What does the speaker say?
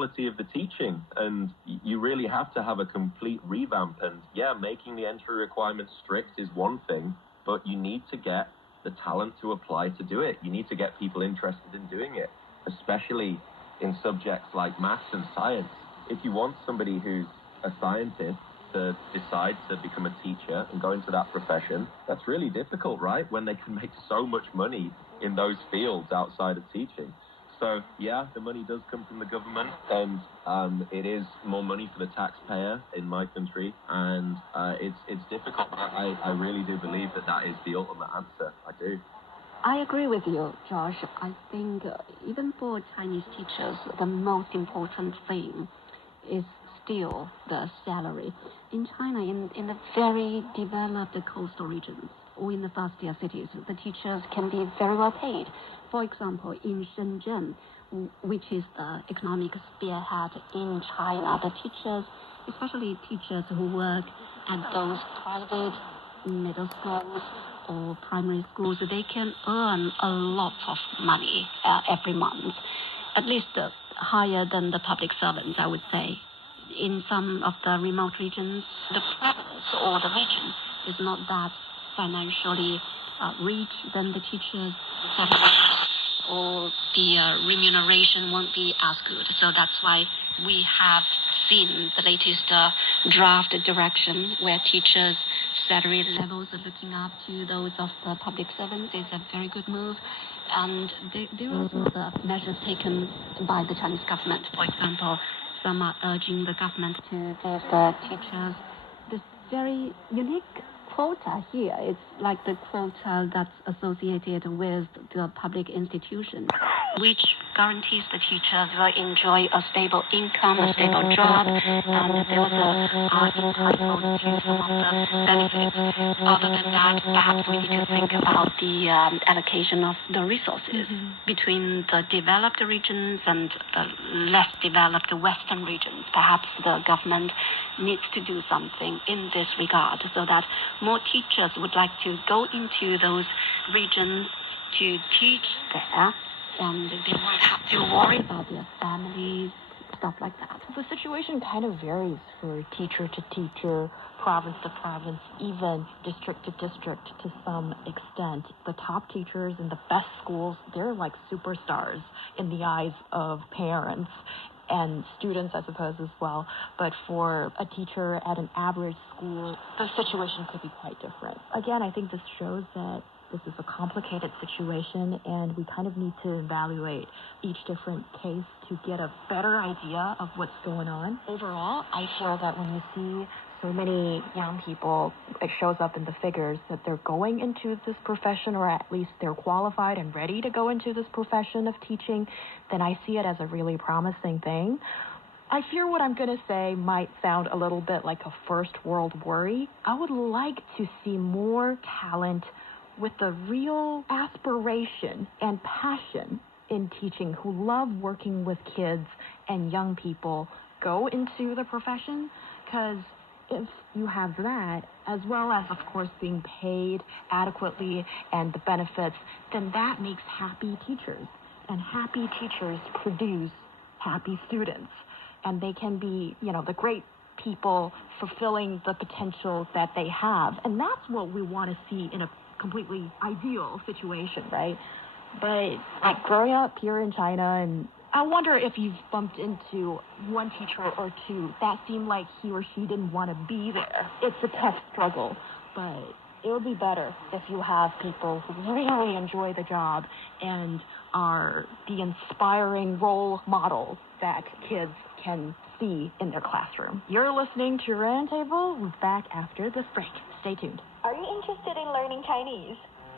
quality of the teaching, and you really have to have a complete revamp. And yeah, making the entry requirements strict is one thing, but you need to get the talent to apply to do it. You need to get people interested in doing it, especially in subjects like maths and science. If you want somebody who's a scientist to decide to become a teacher and go into that profession, that's really difficult, right? When they can make so much money in those fields outside of teaching. So yeah, the money does come from the government, and it is more money for the taxpayer in my country, and it's difficult. But I really do believe that is the ultimate answer. I do. I agree with you, Josh. I think even for Chinese teachers, the most important thing is still the salary. In China, in the very developed coastal regions or in the first-tier cities, the teachers can be very well paid. For example, in Shenzhen, which is the economic spearhead in China, the teachers, especially teachers who work at those private middle schools or primary schools, they can earn a lot of money every month, at least higher than the public servants, I would say. In some of the remote regions, the province or the region is not that financially rich, then the teachers' or the remuneration won't be as good. So that's why we have seen the latest draft direction where teachers' salary levels are looking up to those of the public servants is a very good move. And there are also the measures taken by the Chinese government. For example, some are urging the government to give the teachers this very unique quota here. It's like the quota that's associated with the public institution, which guarantees the teachers will enjoy a stable income, a stable job, and they also are entitled to some of the benefits. Other than that, perhaps we need to think about the allocation of the resources between the developed regions and the less developed Western regions. Perhaps the government needs to do something in this regard so that more teachers would like to go into those regions to teach there, and they won't have to worry about their families, stuff like that. The situation kind of varies for teacher to teacher, province to province, even district to district to some extent. The top teachers in the best schools, they're like superstars in the eyes of parents and students, I suppose, as well. But for a teacher at an average school, the situation could be quite different. Again, I think this shows that this is a complicated situation, and we kind of need to evaluate each different case to get a better idea of what's going on. Overall, I feel that when you see so many young people, it shows up in the figures that they're going into this profession, or at least they're qualified and ready to go into this profession of teaching, then I see it as a really promising thing. I fear what I'm going to say might sound a little bit like a first world worry. I would like to see more talent with the real aspiration and passion in teaching, who love working with kids and young people, go into the profession, because if you have that, as well as, of course, being paid adequately and the benefits, then that makes happy teachers. And happy teachers produce happy students. And they can be, the great people fulfilling the potential that they have. And that's what we want to see in a completely ideal situation, right? But like growing up here in China, and I wonder if you've bumped into one teacher or two that seemed like he or she didn't want to be there. It's a tough struggle, but it would be better if you have people who really enjoy the job and are the inspiring role models that kids can see in their classroom. You're listening to Roundtable. We're back after this break. Stay tuned. Are you interested in learning Chinese?